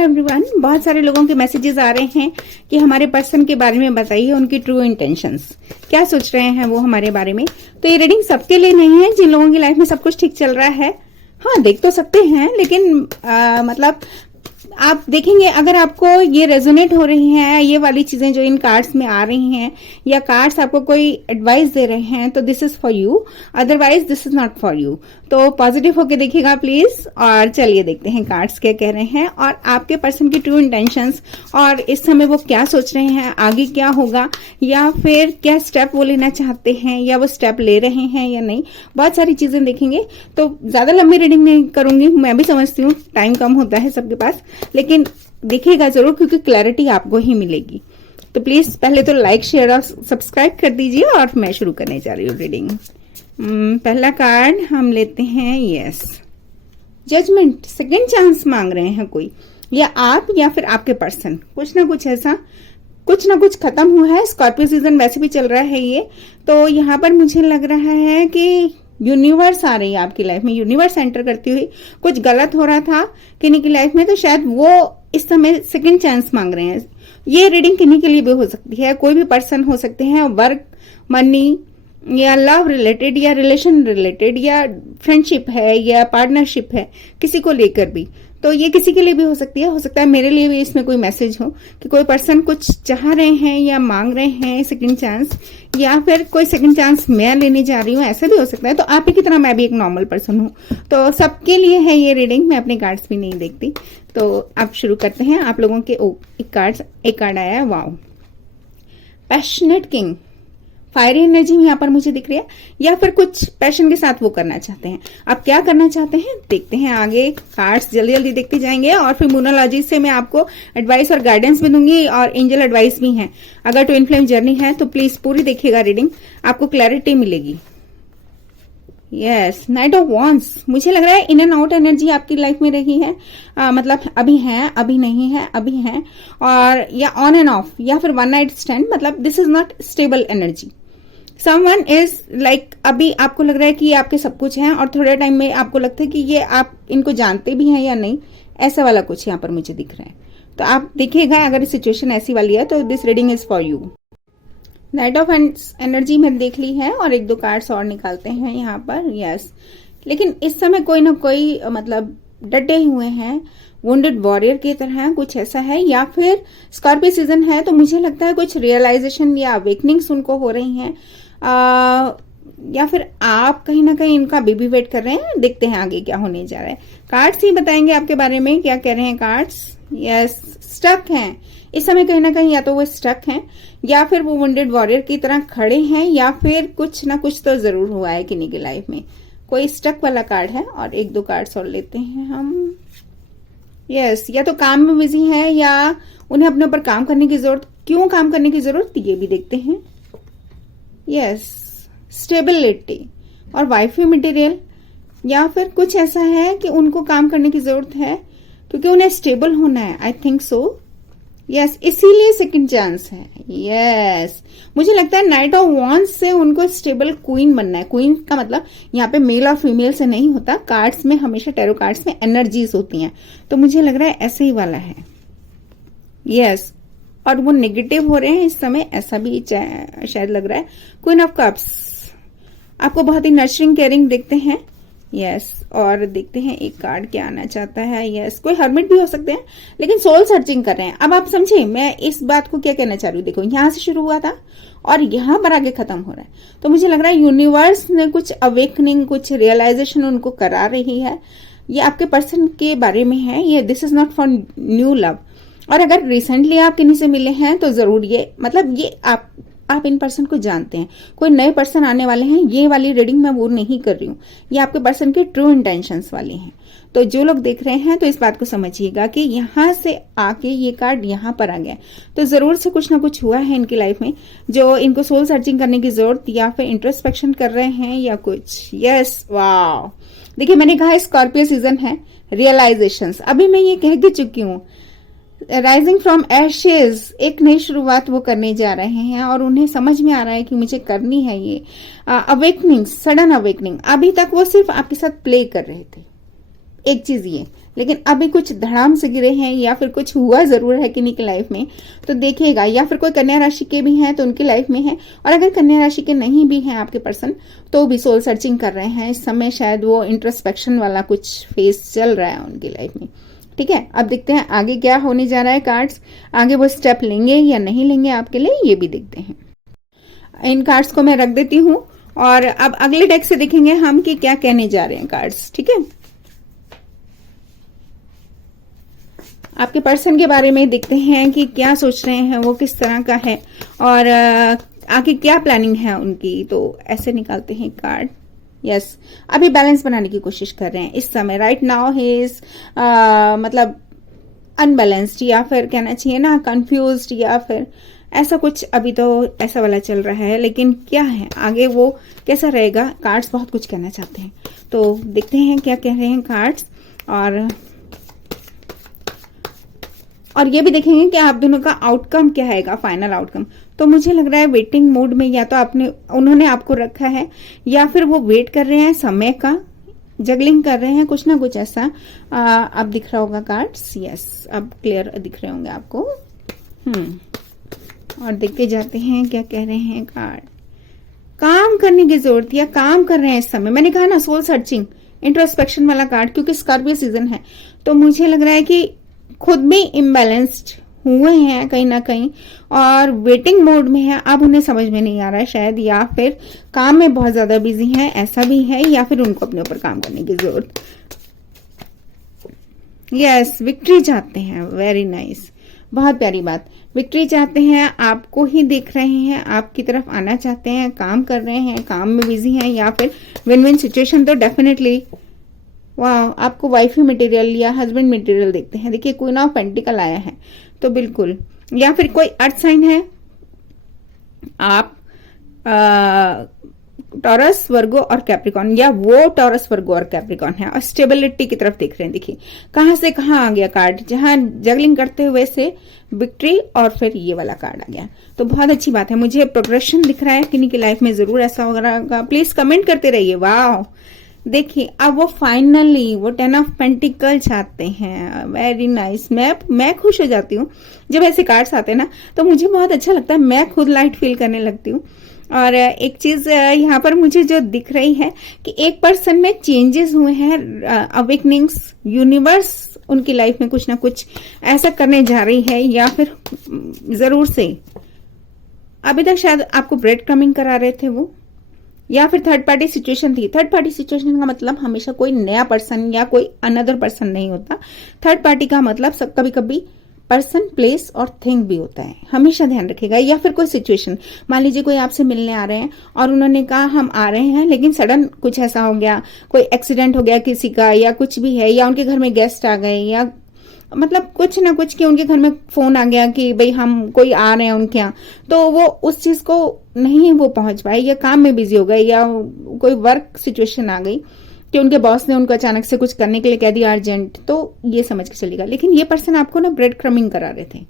Hi everyone, बहुत सारे लोगों के मैसेजेस आ रहे हैं कि हमारे पर्सन के बारे में बताइए, उनकी ट्रू इंटेंशंस क्या सोच रहे हैं वो हमारे बारे में। तो ये रीडिंग सबके लिए नहीं है। जिन लोगों की लाइफ में सब कुछ ठीक चल रहा है, हाँ देख तो सकते हैं, लेकिन मतलब आप देखेंगे अगर आपको ये रेजोनेट हो रही हैं ये वाली चीजें जो इन कार्ड्स में आ रही हैं, या कार्ड्स आपको कोई एडवाइस दे रहे हैं, तो this is for you, otherwise this is not for you. तो पॉजिटिव होके देखिएगा प्लीज। और चलिए देखते हैं कार्ड्स क्या कह रहे हैं और आपके पर्सन की ट्रू इंटेंशंस, और इस समय वो क्या सोच रहे हैं, आगे क्या होगा, या फिर क्या स्टेप वो लेना चाहते हैं, या वो स्टेप ले रहे हैं या नहीं। बहुत सारी चीजें देखेंगे। तो ज्यादा लंबी रीडिंग नहीं करूंगी, मैं भी समझती हूँ टाइम कम होता है सबके पास, लेकिन देखिएगा जरूर क्योंकि क्लैरिटी आपको ही मिलेगी। तो प्लीज पहले तो लाइक शेयर और सब्सक्राइब कर दीजिए और मैं शुरू करने जा रही हूँ रीडिंग। पहला कार्ड हम लेते हैं, यस जजमेंट। सेकंड चांस मांग रहे हैं कोई, या आप या फिर आपके पर्सन। कुछ ना कुछ ऐसा, कुछ ना कुछ खत्म हुआ है। स्कॉर्पियो सीजन वैसे भी चल रहा है ये, तो यहाँ पर मुझे लग रहा है कि यूनिवर्स आ रही है आपकी लाइफ में, यूनिवर्स एंटर करती हुई। कुछ गलत हो रहा था किन्हीं की लाइफ में, तो शायद वो इस समय सेकंड चांस मांग रहे हैं। ये रीडिंग किन्हीं के लिए भी हो सकती है, कोई भी पर्सन हो सकते हैं, वर्क, मनी या लव रिलेटेड या रिलेशन रिलेटेड या फ्रेंडशिप है या पार्टनरशिप है, किसी को लेकर भी। तो ये किसी के लिए भी हो सकती है। हो सकता है मेरे लिए भी इसमें कोई मैसेज हो कि कोई पर्सन कुछ चाह रहे हैं या मांग रहे हैं सेकंड चांस, या फिर कोई सेकंड चांस मैं लेने जा रही हूँ, ऐसा भी हो सकता है। तो आप ही की तरह मैं भी एक नॉर्मल पर्सन हूँ, तो सबके लिए है ये रीडिंग। मैं अपने कार्ड्स भी नहीं देखती। तो आप शुरू करते हैं। आप लोगों के एक कार्ड आया है, wow, passionate king. Fiery energy यहाँ पर मुझे दिख रही है, या फिर कुछ पैशन के साथ वो करना चाहते हैं। आप क्या करना चाहते हैं देखते हैं आगे। कार्ड्स जल्दी जल्दी देखते जाएंगे और फिर मोनोलॉजी से मैं आपको एडवाइस और गाइडेंस भी दूंगी, और एंजल एडवाइस भी है। अगर ट्विन फ्लेम जर्नी है तो प्लीज पूरी देखिएगा रीडिंग, आपको क्लैरिटी मिलेगी। Yes, night of wands. मुझे लग रहा है इन एंड आउट एनर्जी आपकी लाइफ में रही है। मतलब अभी है, अभी नहीं है, अभी है, और या ऑन एंड ऑफ, या फिर वन नाइट स्टैंड। मतलब this is not stable energy. Someone is like, अभी आपको लग रहा है कि ये आपके सब कुछ है, और थोड़े टाइम में आपको लगता है कि ये आप इनको जानते भी हैं या नहीं, ऐसा वाला कुछ यहाँ पर मुझे दिख रहा है। तो आप देखिएगा अगर सिचुएशन ऐसी वाली है तो this reading is for you. Night of energy मैंने देख ली है, और एक दो कार्ड्स और निकालते हैं यहाँ पर। यस, लेकिन इस समय कोई ना कोई मतलब डटे हुए हैं, वुंडेड वॉरियर की तरह कुछ ऐसा है, या फिर स्कॉर्पियो सीजन है तो मुझे लगता है कुछ रियलाइजेशन या अवेकनिंग्स उनको हो रही हैं, या फिर आप कहीं ना कहीं इनका बेबी वेट कर रहे हैं। देखते हैं आगे क्या होने जा रहा है। कार्ड्स ही बताएंगे आपके बारे में क्या कह रहे हैं कार्ड्स। यस, स्टक हैं इस समय कहीं ना कहीं, या तो वो स्टक हैं या फिर वो वुंडेड वॉरियर की तरह खड़े हैं, या फिर कुछ ना कुछ तो जरूर हुआ है किन्हीं की लाइफ में। कोई स्टक वाला कार्ड है, और एक दो कार्ड्स और लेते हैं हम। यस, या तो काम में बिजी है, या उन्हें अपने ऊपर काम करने की जरूरत। क्यों काम करने की जरूरत, ये भी देखते हैं। यस, स्टेबिलिटी और वाइफी मटेरियल, या फिर कुछ ऐसा है कि उनको काम करने की जरूरत है क्योंकि उन्हें स्टेबल होना है। आई थिंक सो। यस, इसीलिए सेकंड चांस है। यस, मुझे लगता है नाइट ऑफ वॉन्ड्स से उनको स्टेबल क्वीन बनना है। क्वीन का मतलब यहाँ पे मेल और फीमेल से नहीं होता। कार्ड्स में हमेशा, टैरो कार्ड्स में एनर्जीज होती हैं, तो मुझे लग रहा है ऐसे ही वाला है। यस, और वो नेगेटिव हो रहे हैं इस समय, ऐसा भी शायद लग रहा है। क्वीन ऑफ कप्स, आपको बहुत ही नर्चरिंग केयरिंग देखते हैं। यस, और देखते हैं एक कार्ड क्या आना चाहता है। यस, कोई हर्मिट भी हो सकते हैं, लेकिन सोल सर्चिंग कर रहे हैं। अब आप समझे मैं इस बात को क्या कहना चाह रही हूँ। देखो, यहां से शुरू हुआ था और यहां पर आगे खत्म हो रहा है, तो मुझे लग रहा है यूनिवर्स ने कुछ अवेकनिंग, कुछ रियलाइजेशन उनको करा रही है। ये आपके पर्सन के बारे में है। ये this is not for new love. और अगर रिसेंटली आप किन्हीं से मिले हैं तो जरूर ये, मतलब ये आप इन पर्सन को जानते हैं। कोई नए पर्सन आने वाले हैं, ये वाली रीडिंग मैं वो नहीं कर रही हूँ, ये आपके पर्सन के ट्रू इंटेंशंस वाली हैं। तो जो लोग देख रहे हैं तो इस बात को समझिएगा कि यहाँ से आके ये कार्ड यहाँ पर आ गया, तो जरूर से कुछ ना कुछ हुआ है इनकी लाइफ में जो इनको सोल सर्चिंग करने की जरूरत, या फिर इंट्रोस्पेक्शन कर रहे हैं या कुछ। यस, वाह, देखिए मैंने कहा स्कॉर्पियो सीजन है, रियलाइजेशंस। अभी मैं ये कह के चुकी हूँ, राइजिंग फ्रॉम एशेज, एक नई शुरुआत वो करने जा रहे हैं, और उन्हें समझ में आ रहा है कि मुझे करनी है ये अवेकनिंग, सडन अवेकनिंग। अभी तक वो सिर्फ आपके साथ प्ले कर रहे थे, एक चीज ये, लेकिन अभी कुछ धड़ाम से गिरे हैं या फिर कुछ हुआ जरूर है किन्हीं की लाइफ में, तो देखिएगा। या फिर कोई कन्या राशि के भी हैं तो उनकी लाइफ में है, और अगर कन्या राशि के नहीं भी हैं आपके पर्सन तो भी सोल सर्चिंग कर रहे हैं इस समय। शायद वो इंट्रोस्पेक्शन वाला कुछ फेस चल रहा है उनकी लाइफ में। ठीक है, अब देखते हैं आगे क्या होने जा रहा है। कार्ड्स आगे वो स्टेप लेंगे या नहीं लेंगे आपके लिए, ये भी देखते हैं। इन कार्ड्स को मैं रख देती हूं और अब अगले डेक से देखेंगे हम कि क्या कहने जा रहे हैं कार्ड्स। ठीक है, आपके पर्सन के बारे में देखते हैं कि क्या सोच रहे हैं वो, किस तरह का है और आगे क्या प्लानिंग है उनकी। तो ऐसे निकालते हैं कार्ड। यस, अभी बैलेंस बनाने की कोशिश कर रहे हैं इस समय। राइट नाउ ही इज मतलब अनबैलेंस्ड, या फिर कहना चाहिए ना कंफ्यूज्ड, या फिर ऐसा कुछ अभी तो ऐसा वाला चल रहा है। लेकिन क्या है आगे वो कैसा रहेगा, कार्ड्स बहुत कुछ कहना चाहते हैं। तो देखते हैं क्या कह रहे हैं कार्ड्स, और ये भी देखेंगे कि आप दोनों का आउटकम क्या आएगा, फाइनल आउटकम। तो मुझे लग रहा है वेटिंग मोड में या तो उन्होंने आपको रखा है, या फिर वो वेट कर रहे हैं समय का, जगलिंग कर रहे हैं, कुछ ना कुछ ऐसा। अब दिख रहा होगा कार्ड्स। यस, अब क्लियर दिख रहे होंगे आपको। और देखते जाते हैं क्या कह रहे हैं कार्ड। काम करने की जरूरत, या काम कर रहे हैं इस समय। मैंने कहा ना सोल सर्चिंग, इंट्रोस्पेक्शन वाला कार्ड, क्योंकि स्कॉर्पियो सीजन है तो मुझे लग रहा है कि खुद भी इम्बैलेंस्ड हुए हैं कहीं ना कहीं और वेटिंग मोड में है। अब उन्हें समझ में नहीं आ रहा है शायद, या फिर काम में बहुत ज्यादा बिजी हैं, ऐसा भी है, या फिर उनको अपने ऊपर काम करने की जरूरत। यस, विक्ट्री चाहते हैं। वेरी नाइस, बहुत प्यारी बात। विक्ट्री चाहते हैं, आपको ही देख रहे हैं, आपकी तरफ आना चाहते हैं, काम कर रहे हैं, काम में बिजी हैं, या फिर विन विन सिचुएशन। तो डेफिनेटली वाह, आपको वाइफी मटेरियल या हस्बैंड मटेरियल देखते हैं। देखिए क्वीन ऑफ पेंटिकल आया है, तो बिल्कुल, या फिर कोई अर्थ साइन है, आप टॉरस, वर्गो और कैप्रिकॉन, या वो टॉरस, वर्गो और कैप्रिकॉन है, और स्टेबिलिटी की तरफ देख रहे हैं। देखिए कहां से कहां आ गया कार्ड, जहां जगलिंग करते हुए से विक्ट्री, और फिर ये वाला कार्ड आ गया। तो बहुत अच्छी बात है, मुझे प्रोग्रेशन दिख रहा है किन्हीं की लाइफ में, जरूर ऐसा होगा। प्लीज कमेंट करते रहिए। वाह, देखिए अब वो फाइनली वो 10 ऑफ पेंटिकल चाहते हैं। Very nice. मैं खुश हो जाती हूँ जब ऐसे कार्ड्स आते हैं ना, तो मुझे बहुत अच्छा लगता है, मैं खुद लाइट फील करने लगती हूँ। और एक चीज यहाँ पर मुझे जो दिख रही है कि एक पर्सन में चेंजेस हुए हैं, अवेकनिंग्स, यूनिवर्स उनकी लाइफ में कुछ ना कुछ ऐसा करने जा रही है, या फिर जरूर से अभी तक शायद आपको ब्रेड क्रमिंग करा रहे थे वो, या फिर थर्ड पार्टी सिचुएशन थी। थर्ड पार्टी सिचुएशन का मतलब हमेशा कोई नया पर्सन या कोई अनदर पर्सन नहीं होता। थर्ड पार्टी का मतलब सब कभी कभी पर्सन, प्लेस और थिंग भी होता है, हमेशा ध्यान रखिएगा। या फिर कोई सिचुएशन, मान लीजिए कोई आपसे मिलने आ रहे हैं और उन्होंने कहा हम आ रहे हैं, लेकिन सडन कुछ ऐसा हो गया, कोई एक्सीडेंट हो गया किसी का, या कुछ भी है, या उनके घर में गेस्ट आ गए, या मतलब कुछ ना कुछ कि उनके घर में फोन आ गया कि भाई हम कोई आ रहे हैं उनके यहाँ, तो वो उस चीज को नहीं वो पहुंच पाए, या काम में बिजी हो गए, या कोई वर्क सिचुएशन आ गई कि उनके बॉस ने उनको अचानक से कुछ करने के लिए कह दिया अर्जेंट, तो ये समझ के चलेगा। लेकिन ये पर्सन आपको ना ब्रेड क्रमिंग करा रहे थे,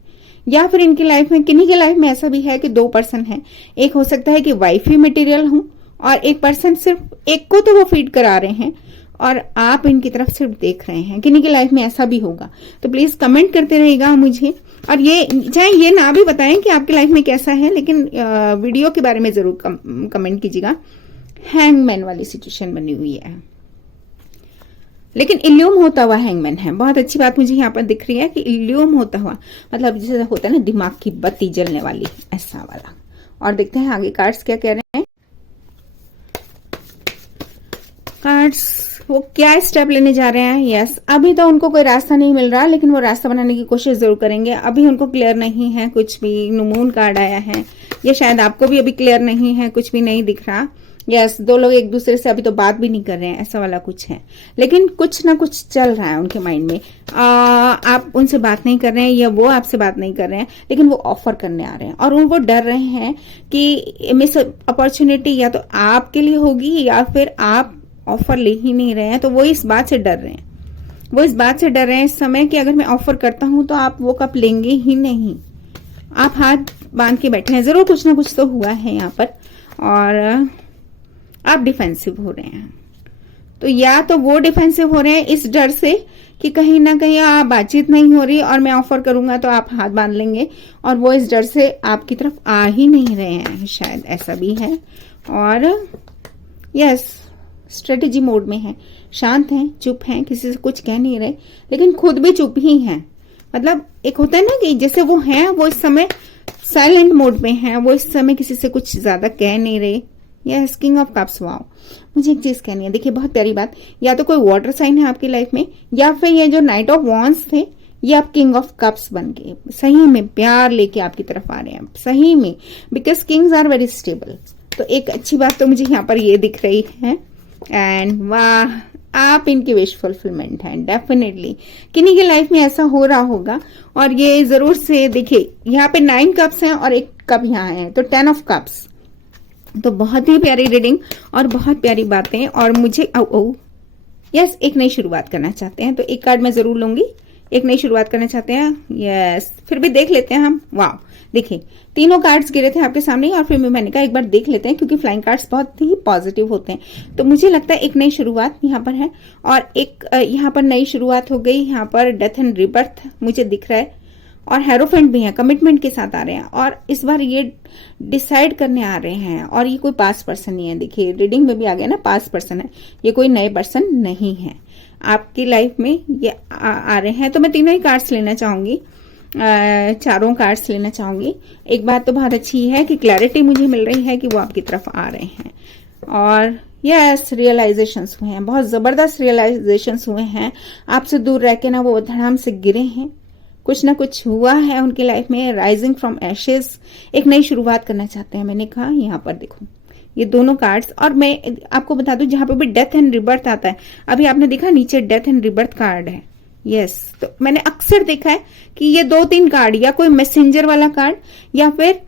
या फिर इनकी लाइफ में, किन्हीं की लाइफ में ऐसा भी है कि दो पर्सन है। एक हो सकता है कि वाइफी मटेरियल हो, और एक पर्सन सिर्फ एक को तो वो फीड करा रहे हैं और आप इनकी तरफ सिर्फ देख रहे हैं। किन्हीं की लाइफ में ऐसा भी होगा, तो प्लीज कमेंट करते रहेगा मुझे। और ये चाहे ये ना भी बताएं कि आपकी लाइफ में कैसा है, लेकिन वीडियो के बारे में जरूर कमेंट कीजिएगा। हैंगमैन वाली सिचुएशन बनी हुई है, लेकिन इल्यूम होता हुआ हैंगमैन है। बहुत अच्छी बात मुझे यहाँ पर दिख रही है कि इल्यूम होता हुआ, मतलब जैसे होता है ना दिमाग की बत्ती जलने वाली, ऐसा वाला। और देखते हैं आगे कार्ड्स क्या कह रहे हैं। कार्ड्स वो क्या स्टेप लेने जा रहे हैं। यस, अभी तो उनको कोई रास्ता नहीं मिल रहा, लेकिन वो रास्ता बनाने की कोशिश जरूर करेंगे। अभी उनको क्लियर नहीं है कुछ भी। मून कार्ड आया है, ये शायद आपको भी अभी क्लियर नहीं है, कुछ भी नहीं दिख रहा। यस, दो लोग एक दूसरे से अभी तो बात भी नहीं कर रहे हैं, ऐसा वाला कुछ है, लेकिन कुछ ना कुछ चल रहा है उनके माइंड में। आप उनसे बात नहीं कर रहे हैं, या वो आपसे बात नहीं कर रहे हैं, लेकिन वो ऑफर करने आ रहे हैं, और वो डर रहे हैं कि मिस अपॉर्चुनिटी या तो आपके लिए होगी, या फिर आप ऑफर ले ही नहीं रहे हैं। तो वो इस बात से डर रहे हैं, वो इस बात से डर रहे हैं इस समय कि अगर मैं ऑफर करता हूं तो आप वो कप लेंगे ही नहीं। आप हाथ बांध के बैठे हैं, जरूर कुछ ना कुछ तो हुआ है यहाँ पर, और आप डिफेंसिव हो रहे हैं। तो या तो वो डिफेंसिव हो रहे हैं इस डर से कि कहीं ना कहीं आप बातचीत नहीं हो रही और मैं ऑफर करूंगा तो आप हाथ बांध लेंगे, और वो इस डर से आपकी तरफ आ ही नहीं रहे हैं, शायद ऐसा भी है। और यस, स्ट्रेटेजी मोड में है, शांत हैं, चुप हैं, किसी से कुछ कह नहीं रहे, लेकिन खुद भी चुप ही हैं। मतलब एक होता है ना कि जैसे वो हैं, वो इस समय साइलेंट मोड में हैं, वो इस समय किसी से कुछ ज्यादा कह नहीं रहे। Yes, king of cups. Wow, मुझे एक चीज कहनी है, देखिए बहुत प्यारी बात, या तो कोई वाटर साइन है आपकी लाइफ में, या फिर ये जो नाइट ऑफ वॉन्ड्स थे ये आप किंग ऑफ कप्स बन के सही में प्यार लेके आपकी तरफ आ रहे हैं, सही में, because kings are very stable. तो एक अच्छी बात तो मुझे यहाँ पर ये दिख रही है। एंड वाह, आप इनकी विश फुलफिलमेंट है डेफिनेटली। किन्हीं की लाइफ में ऐसा हो रहा होगा, और ये जरूर से देखिए यहाँ पे 9 कप्स हैं और एक कप यहाँ है, तो 10 ऑफ कप्स। तो बहुत ही प्यारी रीडिंग और बहुत प्यारी बातें। और मुझे यस, एक नई शुरुआत करना चाहते हैं तो एक कार्ड मैं जरूर लूंगी। एक नई शुरुआत करना चाहते हैं, यस, फिर भी देख लेते हैं हम। वाह, देखिए तीनों कार्ड्स गिरे थे आपके सामने और फिर मैंने कहा एक बार देख लेते हैं, क्योंकि फ्लाइंग कार्ड्स बहुत ही पॉजिटिव होते हैं। तो मुझे लगता है एक नई शुरुआत यहाँ पर है, और एक यहाँ पर नई शुरुआत हो गई। यहाँ पर डेथ एंड रिबर्थ मुझे दिख रहा है, और हेरोफेंट भी है, कमिटमेंट के साथ आ रहे हैं, और इस बार ये डिसाइड करने आ रहे हैं। और ये कोई पास्ट पर्सन नहीं है, देखिए रीडिंग में भी आ गया ना, पास्ट पर्सन है, ये कोई नए पर्सन नहीं है आपकी लाइफ में, ये आ रहे हैं। तो मैं तीनों ही कार्ड्स लेना चाहूंगी, चारों कार्ड्स लेना चाहूंगी। एक बात तो बहुत अच्छी है कि क्लैरिटी मुझे मिल रही है कि वो आपकी तरफ आ रहे हैं, और यस, रियलाइजेशंस हुए हैं, बहुत जबरदस्त रियलाइजेशंस हुए हैं। आपसे दूर रह के ना वो धड़ाम से गिरे हैं, कुछ ना कुछ हुआ है उनकी लाइफ में, राइजिंग फ्रॉम एशेज, एक नई शुरुआत करना चाहते हैं। मैंने कहा यहाँ पर देखो ये दोनों कार्ड्स, और मैं आपको बता दूं जहां पर भी डेथ एंड रिबर्थ आता है, अभी आपने देखा नीचे डेथ एंड रिबर्थ कार्ड है। यस, तो मैंने अक्सर देखा है कि ये 2-3 कार्ड, या कोई मैसेंजर वाला कार्ड या फिर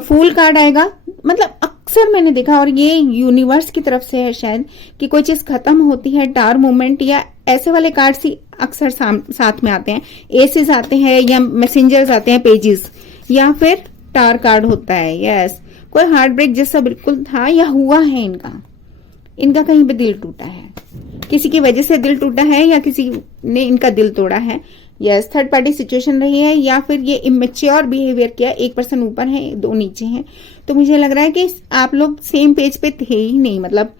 फूल कार्ड आएगा, मतलब अक्सर मैंने देखा। और ये यूनिवर्स की तरफ से है शायद, कि कोई चीज खत्म होती है, टार मूवमेंट, या ऐसे वाले कार्ड्स ही अक्सर साथ में आते हैं। एसेस आते हैं या मैसेंजर्स आते हैं, पेजेस, या फिर टार कार्ड होता है। यस, कोई हार्ट ब्रेक जैसा बिल्कुल था या हुआ है इनका कहीं पे दिल टूटा है, किसी की वजह से दिल टूटा है, या किसी ने इनका दिल तोड़ा है। यस, थर्ड पार्टी सिचुएशन रही है, या फिर ये इमेच्योर बिहेवियर किया, एक पर्सन ऊपर है, 2 नीचे हैं। तो मुझे लग रहा है कि आप लोग सेम पेज पे थे ही नहीं, मतलब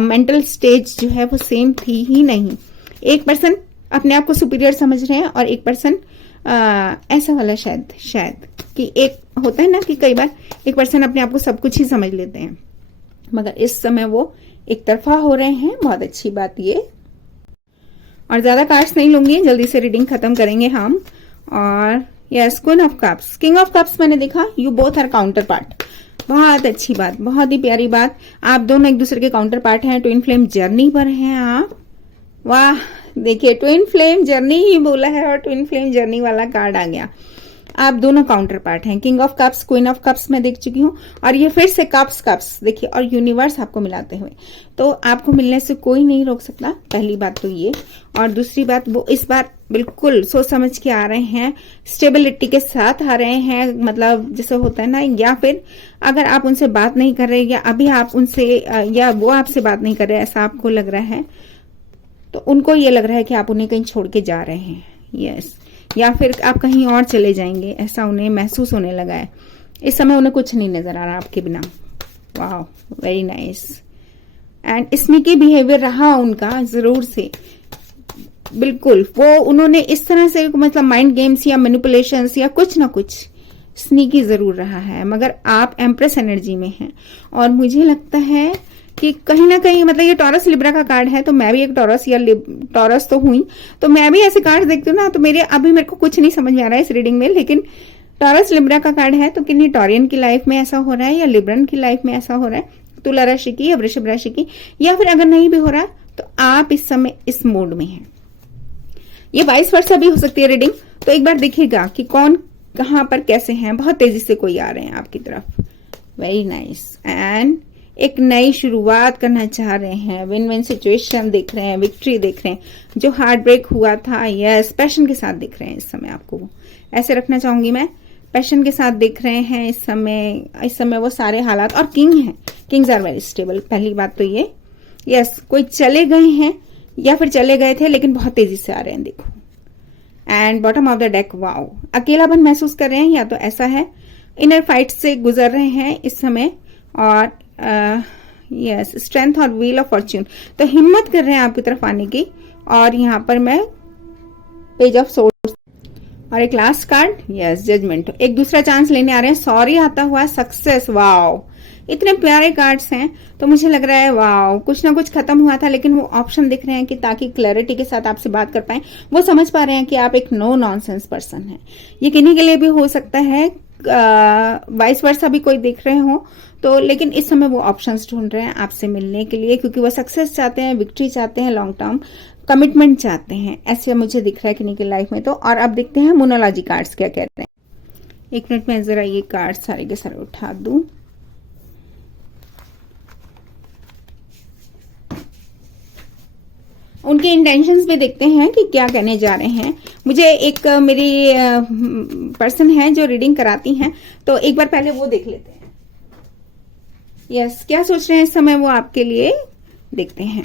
मेंटल स्टेज जो है वो सेम थी ही नहीं। एक पर्सन अपने आप को सुपीरियर समझ रहे हैं, और एक पर्सन ऐसा वाला शायद कि एक होता है ना कि कई बार एक पर्सन अपने आप को सब कुछ ही समझ लेते हैं, मगर इस समय वो एक तरफा हो रहे हैं। बहुत अच्छी बात ये। और ज्यादा कार्ड्स नहीं लूंगी, जल्दी से रीडिंग खत्म करेंगे हम। और yes, queen of cups, king of cups मैंने देखा, you both are counterpart. बहुत अच्छी बात, बहुत ही प्यारी बात, आप दोनों एक दूसरे के काउंटर पार्ट हैं, ट्विन फ्लेम जर्नी पर हैं आप। वाह, देखिए ट्विन फ्लेम जर्नी ही बोला है और ट्विन फ्लेम जर्नी वाला कार्ड आ गया। आप दोनों काउंटर पार्ट हैं, king of cups, queen of cups मैं देख चुकी हूँ, और ये फिर से कप्स देखिए, और यूनिवर्स आपको मिलाते हुए, तो आपको मिलने से कोई नहीं रोक सकता, पहली बात तो ये। और दूसरी बात, वो इस बार बिल्कुल सोच समझ के आ रहे हैं, स्टेबिलिटी के साथ आ रहे हैं, मतलब जैसे होता है ना, या फिर अगर आप उनसे बात नहीं कर रहे, या अभी आप उनसे या वो आपसे बात नहीं कर रहे, ऐसा आपको लग रहा है, तो उनको ये लग रहा है कि आप उन्हें कहीं छोड़ के जा रहे हैं। यस, या फिर आप कहीं और चले जाएंगे, ऐसा उन्हें महसूस होने लगा है। इस समय उन्हें कुछ नहीं नजर आ रहा आपके बिना। वाह, very nice. And sneaky behaviour रहा उनका जरूर से, बिल्कुल वो उन्होंने इस तरह से, मतलब माइंड गेम्स या मैनिपुलेशंस या कुछ ना कुछ स्नीकी जरूर रहा है, मगर आप एम्प्रेस एनर्जी में हैं। और मुझे लगता है कि कहीं ना कहीं, मतलब ये टॉरस लिब्रा का कार्ड है, तो मैं भी एक टॉरस या टॉरस तो हुई, तो मैं भी ऐसे कार्ड देखती हूँ ना, तो मेरे को कुछ नहीं समझ में आ रहा है इस रीडिंग में, लेकिन टॉरस लिब्रा का कार्ड है, तो किन्हीं टॉरियन की लाइफ में ऐसा हो रहा है, या लिब्रन की लाइफ में ऐसा हो रहा है, तुला राशि की या वृषभ राशि की, या फिर अगर नहीं भी हो रहा तो आप इस समय इस मोड में हैं। ये 22 वर्ष भी हो सकती है रीडिंग, तो एक बार देखिएगा कि कौन कहां पर कैसे हैं। बहुत तेजी से कोई आ रहे हैं आपकी तरफ, वेरी नाइस। एंड एक नई शुरुआत करना चाह रहे हैं, विन विन सिचुएशन देख रहे हैं, विक्ट्री देख रहे हैं, जो हार्ट ब्रेक हुआ था, यस, पैशन के साथ दिख रहे हैं इस समय आपको, ऐसे रखना चाहूंगी मैं, पैशन के साथ दिख रहे हैं इस समय वो सारे हालात। और किंग हैं, किंग्स आर वेरी स्टेबल, पहली बात तो ये। यस, कोई चले गए हैं या फिर चले गए थे लेकिन बहुत तेजी से आ रहे हैं, देखो। And bottom of the deck, wow, अकेलापन महसूस कर रहे हैं, या तो ऐसा है इनर फाइट से गुजर रहे हैं इस समय, और यस, स्ट्रेंथ और व्हील ऑफ फॉर्च्यून, तो हिम्मत कर रहे हैं आपकी तरफ आने की। और यहाँ पर मैं पेज ऑफ सोर्ड्स और एक लास्ट कार्ड, यस, जजमेंट, एक दूसरा चांस लेने आ रहे हैं, सॉरी आता हुआ, सक्सेस, वाओ, इतने प्यारे कार्ड्स हैं। तो मुझे लग रहा है वाओ, कुछ ना कुछ खत्म हुआ था लेकिन वो ऑप्शन दिख रहे हैं कि ताकि क्लैरिटी के साथ आपसे बात कर पाए, वो समझ पा रहे हैं कि आप एक नो नॉनसेंस पर्सन हैं। ये किन्हीं के लिए भी हो सकता है, वाइस वर्सा भी कोई दिख रहे हो तो, लेकिन इस समय वो ऑप्शंस ढूंढ रहे हैं आपसे मिलने के लिए, क्योंकि वो सक्सेस चाहते हैं, विक्ट्री चाहते हैं, लॉन्ग टर्म कमिटमेंट चाहते हैं, ऐसे मुझे दिख रहा है किन्हीं की लाइफ में। तो और अब देखते हैं मोनोलॉजी कार्ड्स क्या कहते हैं। एक मिनट में जरा ये कार्ड सारे के सारे उठा दूं। उनके इंटेंशंस भी देखते हैं कि क्या कहने जा रहे हैं। मुझे एक मेरी पर्सन है जो रीडिंग कराती हैं, तो एक बार पहले वो देख लेते हैं। यस, क्या सोच रहे हैं इस समय वो आपके लिए, देखते हैं।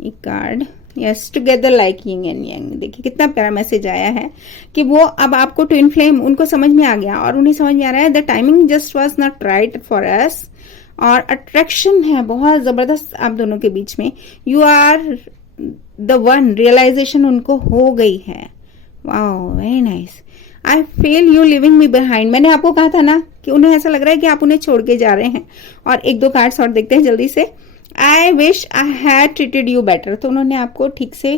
एक card, yes, together like yin and yang, देखिए कितना प्यारा मैसेज आया है कि वो अब आपको ट्विन फ्लेम, उनको समझ में आ गया और उन्हें समझ में आ रहा है the timing just was not right for us, और अट्रैक्शन है बहुत जबरदस्त आप दोनों के बीच में, you are the one, realization उनको हो गई है। Wow, very nice. I feel you living me behind, मैंने आपको कहा था ना कि उन्हें ऐसा लग रहा है कि आप उन्हें छोड़ के जा रहे हैं। और एक दो कार्ड्स और देखते हैं जल्दी से। I wish I had treated you better, तो उन्होंने आपको ठीक से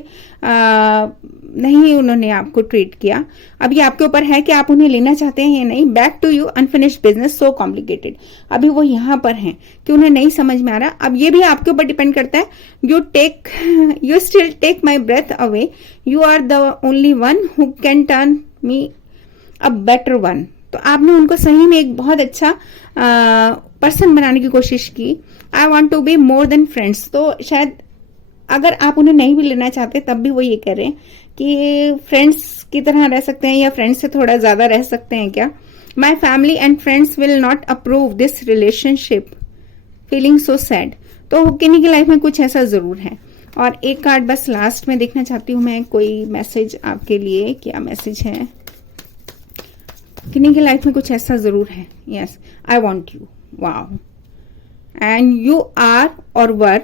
नहीं उन्होंने आपको ट्रीट किया। अब ये आपके ऊपर है कि आप उन्हें लेना चाहते हैं या नहीं। Back to you, unfinished business, so complicated, अभी वो यहाँ पर हैं कि उन्हें नहीं समझ में आ रहा। अब ये भी आपके ऊपर डिपेंड करता है। You still take my breath away, you are the only one who can turn me a better one. तो आपने उनको सही में एक बहुत अच्छा पर्सन बनाने की कोशिश की। I want to be more than friends, तो शायद अगर आप उन्हें नहीं भी लेना चाहते तब भी वो ये कह रहे हैं कि फ्रेंड्स की तरह रह सकते हैं या फ्रेंड्स से थोड़ा ज्यादा रह सकते हैं क्या। My family and friends will not approve this relationship, feeling so sad. तो किन्हीं की लाइफ में कुछ ऐसा जरूर है। और एक कार्ड बस लास्ट में देखना चाहती हूँ मैं, कोई मैसेज आपके लिए, क्या मैसेज है। किन्हीं की लाइफ में कुछ ऐसा जरूर है। Yes, I want you, wow, and you are और were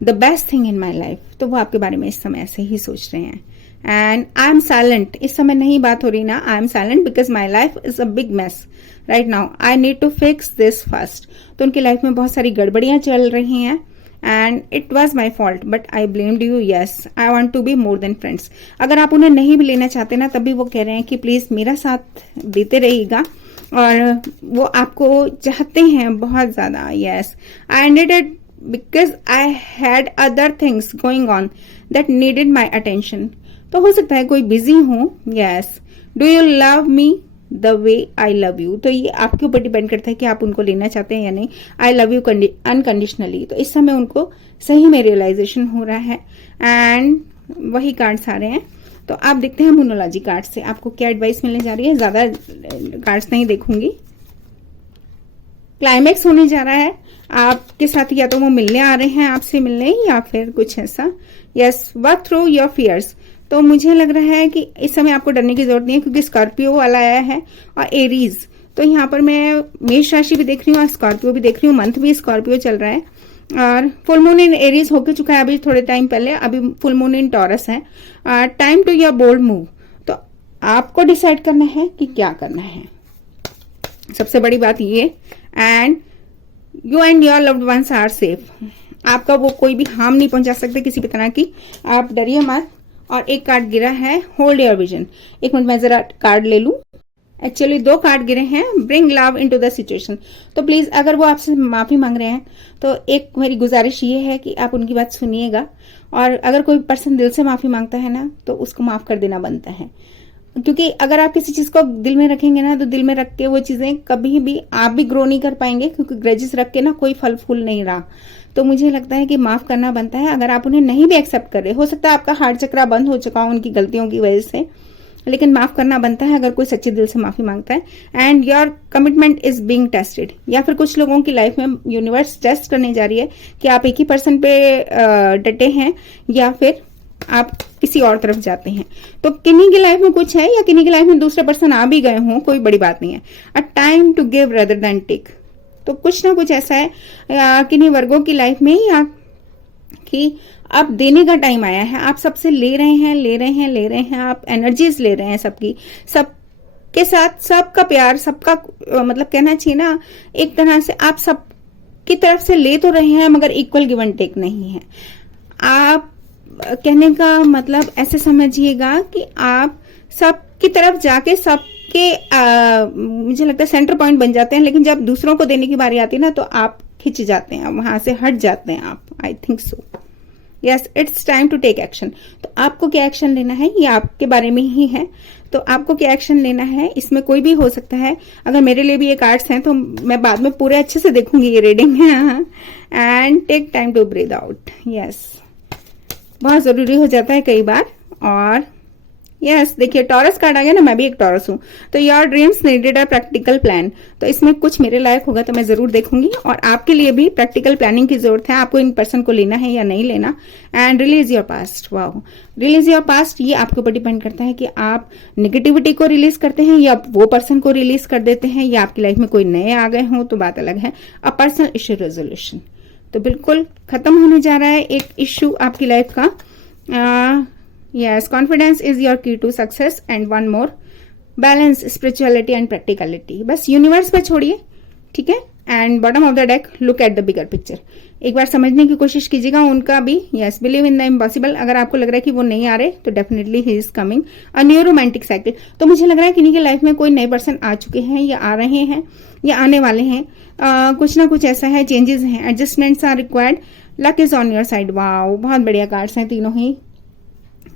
the best thing in my life. तो वो आपके बारे में इस समय ऐसे ही सोच रहे हैं। एंड आई एम साइलेंट, इस समय नहीं बात हो रही ना, I am silent because my life is a big mess right now, I need to fix this first. तो उनकी लाइफ में बहुत सारी गड़बड़ियां चल रही हैं and it was my fault but I blamed you. Yes, I want to be more than friends. अगर आप उन्हें नहीं भी लेना चाहते ना, तभी वो कह रहे हैं कि प्लीज मेरा साथ देते रहिएगा, और वो आपको चाहते हैं बहुत ज्यादा। Yes, I ended it because I had other things going on that needed my attention. तो हो सकता है कोई बिजी हो। Yes, do you love me the way I love you, तो ये आपके ऊपर डिपेंड करता है कि आप उनको लेना चाहते हैं या नहीं। आई लव यू अनकंडीशनली, तो इस समय उनको सही में रियलाइजेशन हो रहा है एंड वही कार्ड्स आ रहे हैं। तो आप देखते हैं मोनोलॉजी कार्ड से आपको क्या एडवाइस मिलने जा रही है। ज्यादा कार्ड्स नहीं देखूंगी। क्लाइमेक्स होने जा रहा है आपके साथ, या तो वो मिलने आ रहे हैं आपसे मिलने, या फिर कुछ ऐसा। Yes, work through your fears, तो मुझे लग रहा है कि इस समय आपको डरने की जरूरत नहीं है, क्योंकि स्कॉर्पियो वाला आया है और एरीज। तो यहाँ पर मैं मेष राशि भी देख रही हूँ और स्कॉर्पियो भी देख रही हूँ। मंथ भी स्कॉर्पियो चल रहा है और फुल मून इन एरीज होके चुका है अभी थोड़े टाइम पहले, अभी फुल मून इन टॉरस है। Time to your bold move, तो आपको डिसाइड करना है कि क्या करना है, सबसे बड़ी बात ये। And you and your loved ones are safe, आपका वो कोई भी हार्म नहीं पहुंचा सकते किसी भी तरह की, आप डरिए मत। और एक कार्ड गिरा है होल्ड योर विजन। एक मिनट मैं जरा कार्ड ले लूं। एक्चुअली दो कार्ड गिरे हैं, bring love into the situation. तो प्लीज अगर वो आपसे माफी मांग रहे हैं तो एक मेरी गुजारिश ये है कि आप उनकी बात सुनिएगा, और अगर कोई पर्सन दिल से माफी मांगता है ना तो उसको माफ कर देना बनता है, क्योंकि अगर आप किसी चीज को दिल में रखेंगे ना तो दिल में रख के वो चीजें कभी भी आप भी ग्रो नहीं कर पाएंगे, क्योंकि ग्रजेस रख के ना कोई फल फूल नहीं रहा। तो मुझे लगता है कि माफ करना बनता है। अगर आप उन्हें नहीं भी एक्सेप्ट कर रहे, हो सकता है आपका हार्ट चक्रा बंद हो चुका हो उनकी गलतियों की वजह से, लेकिन माफ करना बनता है अगर कोई सच्चे दिल से माफी मांगता है। And your commitment is being tested, या फिर कुछ लोगों की लाइफ में यूनिवर्स टेस्ट करने जा रही है कि आप एक ही पर्सन पे डटे हैं या फिर आप किसी और तरफ जाते हैं। तो किन्हीं की लाइफ में कुछ है या किन्हीं की लाइफ में दूसरा पर्सन आ भी गए हों, कोई बड़ी बात नहीं है। A time to give rather than take, तो कुछ ना कुछ ऐसा है किन्हीं वर्गों की लाइफ में या कि अब देने का टाइम आया है। आप सबसे ले रहे हैं, ले रहे हैं, ले रहे हैं, आप एनर्जीज ले रहे हैं सबकी, सबके साथ सबका प्यार, सबका मतलब कहना चाहिए ना एक तरह से आप सब की तरफ से ले तो रहे हैं मगर इक्वल गिव एंड टेक नहीं है। आप कहने का मतलब ऐसे समझिएगा कि आप सबकी तरफ जाके सबके मुझे लगता है सेंटर पॉइंट बन जाते हैं, लेकिन जब दूसरों को देने की बारी आती है ना तो आप खिंच जाते हैं, वहां से हट जाते हैं आप। I think so, yes, it's time to take action. तो आपको क्या एक्शन लेना है ये आपके बारे में ही है। तो आपको क्या एक्शन लेना है इसमें कोई भी हो सकता है। अगर मेरे लिए भी ये कार्ड्स हैं तो मैं बाद में पूरे अच्छे से देखूंगी ये reading. And take time to breathe out, yes, बहुत जरूरी हो जाता है कई बार। और यस, देखिए टॉरस कार्ड आ गया ना, मैं भी एक टॉरस हूं। तो your dreams needed a practical plan, तो इसमें कुछ मेरे लायक होगा तो मैं जरूर देखूंगी। और आपके लिए भी प्रैक्टिकल प्लानिंग की जरूरत है, आपको इन पर्सन को लेना है या नहीं लेना। And release your past, wow, release your past, ये आपके ऊपर डिपेंड करता है कि आप नेगेटिविटी को रिलीज करते हैं या वो पर्सन को रिलीज कर देते हैं, या आपकी लाइफ में कोई नए आ गए हों तो बात अलग है। अ पर्सनल इश्यू रेजोल्यूशन, तो बिल्कुल खत्म होने जा रहा है एक इश्यू आपकी लाइफ का। Yes, confidence is your key to success. And one more, balance spirituality and practicality, बस यूनिवर्स पे छोड़िए, ठीक है। And bottom of the deck, look at the bigger picture, एक बार समझने की कोशिश कीजिएगा उनका भी। Yes, believe in the impossible, अगर आपको लग रहा है कि वो नहीं आ रहे तो definitely he is coming. A new romantic cycle, तो मुझे लग रहा है कि इनकी लाइफ में कोई नए पर्सन आ चुके हैं या आ रहे हैं या आने वाले हैं। कुछ ना कुछ ऐसा है, चेंजेस हैं, adjustments are required, luck is on your side. Wow, बहुत बढ़िया कार्ड्स हैं तीनों ही,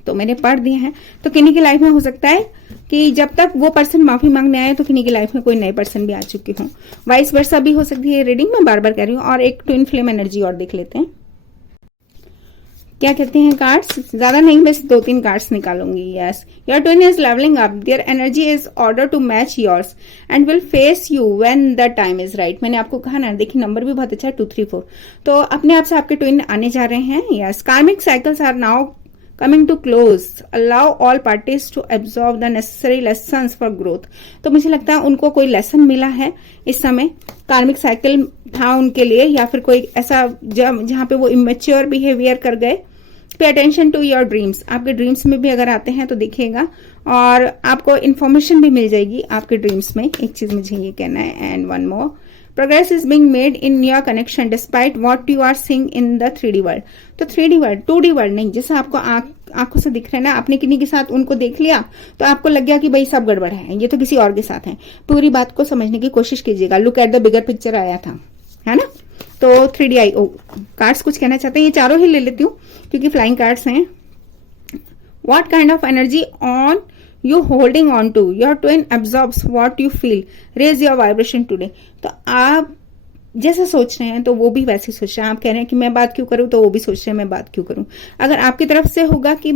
तो मैंने पढ़ दिए हैं। तो किन्हीं की लाइफ में हो सकता है कि जब तक वो पर्सन माफी मांगने आए तो किन्हीं की लाइफ में कोई नए पर्सन भी आ चुके हों, वाइस वर्सा भी हो सकती है रीडिंग, मैं बार बार कह रही हूँ। और एक ट्विन फ्लेम एनर्जी और देख लेते हैं क्या कहते हैं कार्ड्स, ज्यादा नहीं, बस 2-3 कार्ड्स निकालूंगी। Yes, your twin is levelling up, their energy is order to match yours and will face you when the time is right. मैंने आपको कहा ना, देखिए नंबर भी बहुत अच्छा है, 2, 3, 4, तो अपने आप से आपके ट्विन आने जा रहे हैं। Yes, karmic cycles are now coming to close, allow all parties to absorb the necessary lessons for growth। तो मुझे लगता है उनको कोई लेसन मिला है इस समय, कार्मिक साइकिल था उनके लिए, या फिर कोई ऐसा जहां पे वो इमेच्योर बिहेवियर कर गए। Pay attention to your dreams, आपके ड्रीम्स में भी अगर आते हैं तो देखिएगा और आपको इन्फॉर्मेशन भी मिल जाएगी आपके ड्रीम्स में। एक चीज मुझे ये कहना है। And one more, progress is being made in your connection despite what you are seeing in the 3D world. तो 3D वर्ल्ड, 2D वर्ल्ड नहीं, जैसा आपको आंखों से दिख रहा है ना, आपने किन्हीं के साथ उनको देख लिया तो आपको लग गया कि भाई सब गड़बड़ है, ये तो किसी और के साथ है। पूरी बात को समझने की कोशिश कीजिएगा। Look at the bigger picture आया था, है ना। तो 3DIO कार्ड्स कुछ कहना चाहते हैं, ये चारों ही ले लेती हूँ क्योंकि फ्लाइंग कार्ड्स हैं। What kind of energy on you holding on to, your twin absorbs what you feel, raise your vibration today। तो आप जैसा सोच रहे हैं तो वो भी वैसे सोच रहे हैं। आप कह रहे हैं कि मैं बात क्यों करूं तो वो भी सोच रहे हैं मैं बात क्यों करूं। अगर आपकी तरफ से होगा कि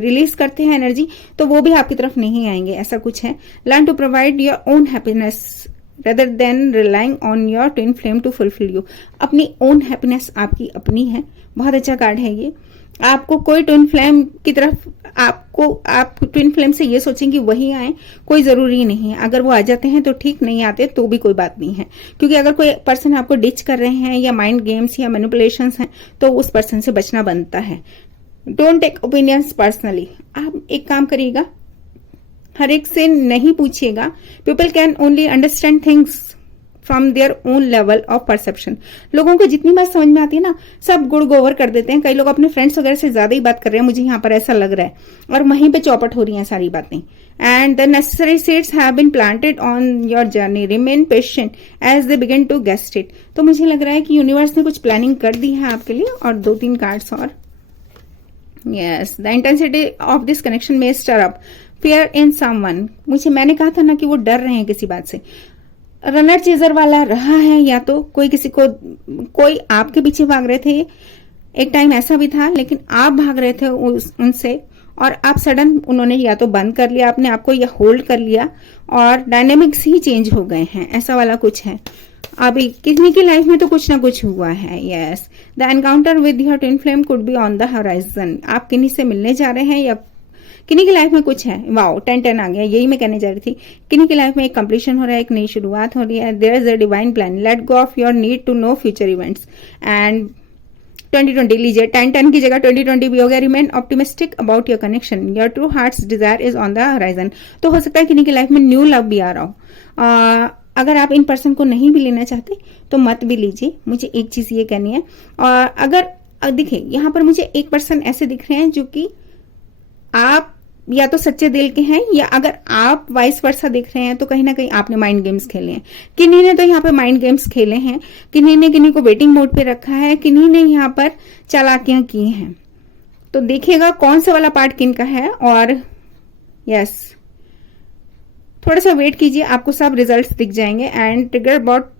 रिलीज करते हैं एनर्जी तो वो भी आपकी तरफ नहीं आएंगे, ऐसा कुछ है। Learn to provide your own happiness rather than relying on your twin flame to fulfill you। अपनी ओन हैप्पीनेस आपकी अपनी है, बहुत अच्छा कार्ड है ये। आपको कोई ट्विन फ्लेम की तरफ आप ट्विन फ्लेम से ये सोचें कि वही आए, कोई जरूरी नहीं है। अगर वो आ जाते हैं तो ठीक, नहीं आते तो भी कोई बात नहीं है, क्योंकि अगर कोई पर्सन आपको डिच कर रहे हैं या माइंड गेम्स या मैनिपुलेशंस हैं तो उस पर्सन से बचना बनता है। Don't take opinions personally. आप एक काम करिएगा, हर एक से नहीं पूछिएगा। People can only understand things from their own level of perception. लोगों को जितनी बात समझ में आती है ना, सब गुड़ गोबर कर देते हैं। कई लोग अपने फ्रेंड्स वगैरह से ज्यादा ही बात कर रहे हैं, मुझे यहाँ पर ऐसा लग रहा है, और वहीं पे चौपट हो रही हैं सारी बातें। And the necessary seeds have been planted on your journey, remain patient as they begin to guest it. तो मुझे लग रहा है कि यूनिवर्स ने कुछ प्लानिंग कर दी है आपके लिए। और 2-3 कार्ड्स और। Yes, the intensity of this connection may stir up fear in someone. मैंने कहा था ना कि वो डर रहे हैं किसी बात से। रनर चेजर वाला रहा है, या तो कोई आपके पीछे भाग रहे थे, एक टाइम ऐसा भी था, लेकिन आप भाग रहे थे उनसे, और आप सडन उन्होंने या तो बंद कर लिया अपने आप को या होल्ड कर लिया और डायनेमिक्स ही चेंज हो गए हैं, ऐसा वाला कुछ है। अभी किसी की लाइफ में तो कुछ ना कुछ हुआ है। Yes, the encounter with your twin flame could be on the horizon. आप किन्हीं से मिलने जा रहे हैं या किन्हीं की लाइफ में कुछ है। वाओ 10-10 आ गया, यही मैं कहने जा रही थी। किन्हीं की लाइफ में एक कंप्लीशन हो रहा है, एक नई शुरुआत हो रही है। There is a divine plan, let go of your need to know future events. And 2020 लीजिए, 10-10 की जगह 2020 भी हो गया। Remain optimistic about your connection, your true heart's desire is on the horizon. तो हो सकता है किन्हीं की लाइफ में न्यू लव भी आ रहा हो। अगर आप इन पर्सन को नहीं भी लेना चाहते तो मत भी लीजिए, मुझे एक चीज ये कहनी है। और अगर देखिए यहाँ पर मुझे एक पर्सन ऐसे दिख रहे हैं जो कि आप या तो सच्चे दिल के हैं, या अगर आप वाइस वर्सा देख रहे हैं तो कहीं ना कहीं आपने माइंड गेम्स खेले हैं। किन्हीं ने तो यहाँ पे माइंड गेम्स खेले हैं, किन्हीं ने किन्हीं को वेटिंग मोड पे रखा है, किन्हीं ने यहाँ पर चालाकियां की हैं। तो देखिएगा कौन सा वाला पार्ट किन का है। और यस, थोड़ा सा वेट कीजिए, आपको सब रिजल्ट्स दिख जाएंगे। And trigger both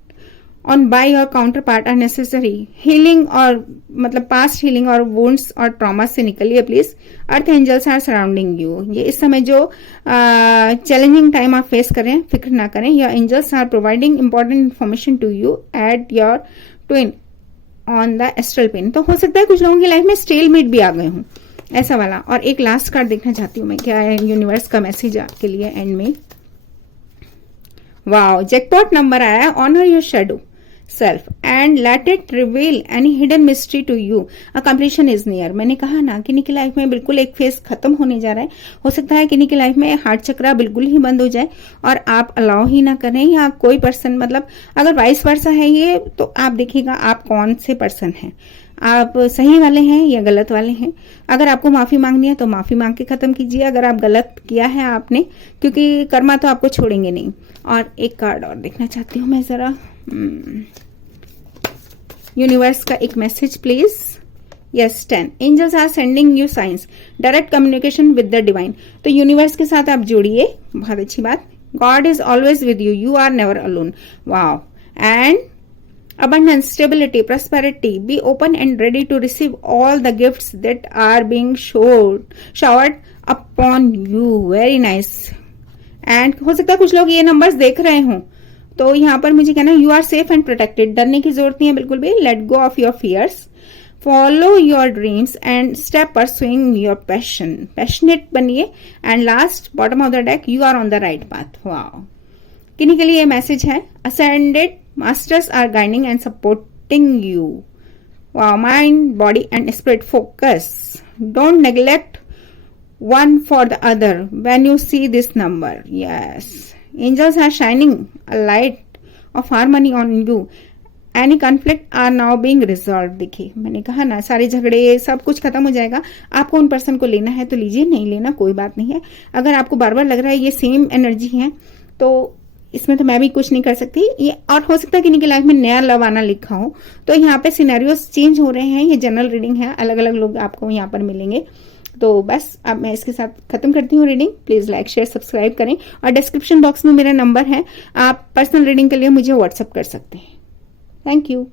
on by और counterpart are necessary. Healing और मतलब पास्ट हीलिंग और वुंड्स और ट्रॉमा से निकलिए please. Earth angels are surrounding you. ये इस समय जो चैलेंजिंग टाइम आप फेस करें, फिक्र ना करें। Your angels are providing important information to you at your twin on the astral plane. तो हो सकता है कुछ लोगों की लाइफ में स्टेल मेट भी आ गए हों, ऐसा वाला। और एक लास्ट कार्ड देखना चाहती हूँ मैं, क्या है यूनिवर्स का मैसेज आपके लिए एंड में। वाओ, जैकपॉट नंबर आया है। Honour your shadow self and let it reveal any hidden mystery to you, a completion is near. मैंने कहा ना, किन्हीं की लाइफ में बिल्कुल एक फेज खत्म होने जा रहा है। हो सकता है किन्हीं की लाइफ में हार्ट चक्रा बिल्कुल ही बंद हो जाए और आप अलाउ ही ना करें, या कोई पर्सन मतलब अगर वाइस वर्सा है ये, तो आप देखिएगा आप कौन से पर्सन हैं, आप सही वाले हैं या गलत वाले हैं। अगर आपको माफी मांगनी है तो माफी मांग के खत्म कीजिए अगर आप गलत किया है आपने, क्योंकि कर्मा तो आपको छोड़ेंगे नहीं। और एक कार्ड और देखना चाहती हूँ मैं जरा, यूनिवर्स का एक message please. Yes, 10 angels are sending you signs, direct communication with the divine. तो यूनिवर्स के साथ आप जुड़िए, बहुत अच्छी बात। God is always with you, you are never alone. Wow, and abundance, stability, prosperity. Be open and ready to receive all the gifts that are being showered upon you. Very nice. And हो सकता है कुछ लोग ये numbers देख रहे हों, तो यहाँ पर मुझे कहना है you are safe and protected. डरने की जरूरत नहीं है बिल्कुल भी। Let go of your fears, follow your dreams and step pursuing your passion. Passionate बनिए। And last, bottom of the deck, you are on the right path. Wow, किन्हीं के लिए ये मैसेज है। Ascended masters are guiding and supporting you. Wow, mind, body and spirit focus. Don't neglect one for the other when you see this number. Yes, angels are shining a light of harmony on you. Any conflict are now being resolved. देखिए मैंने कहा ना, सारे झगड़े सब कुछ खत्म हो जाएगा। आपको उन पर्सन को लेना है तो लीजिए, नहीं लेना कोई बात नहीं है। अगर आपको बार बार लग रहा है ये सेम एनर्जी है तो इसमें तो मैं भी कुछ नहीं कर सकती। ये और हो सकता है कि इनकी लाइफ में नया लव आना लिखा हो, तो यहाँ पे सिनेरियोस चेंज हो रहे हैं। ये जनरल रीडिंग है, अलग अलग लोग आपको यहाँ पर मिलेंगे। तो बस अब मैं इसके साथ खत्म करती हूँ reading. Please like share subscribe करें और डिस्क्रिप्शन बॉक्स में मेरा नंबर है, आप पर्सनल रीडिंग के लिए मुझे व्हाट्सअप कर सकते हैं। Thank you.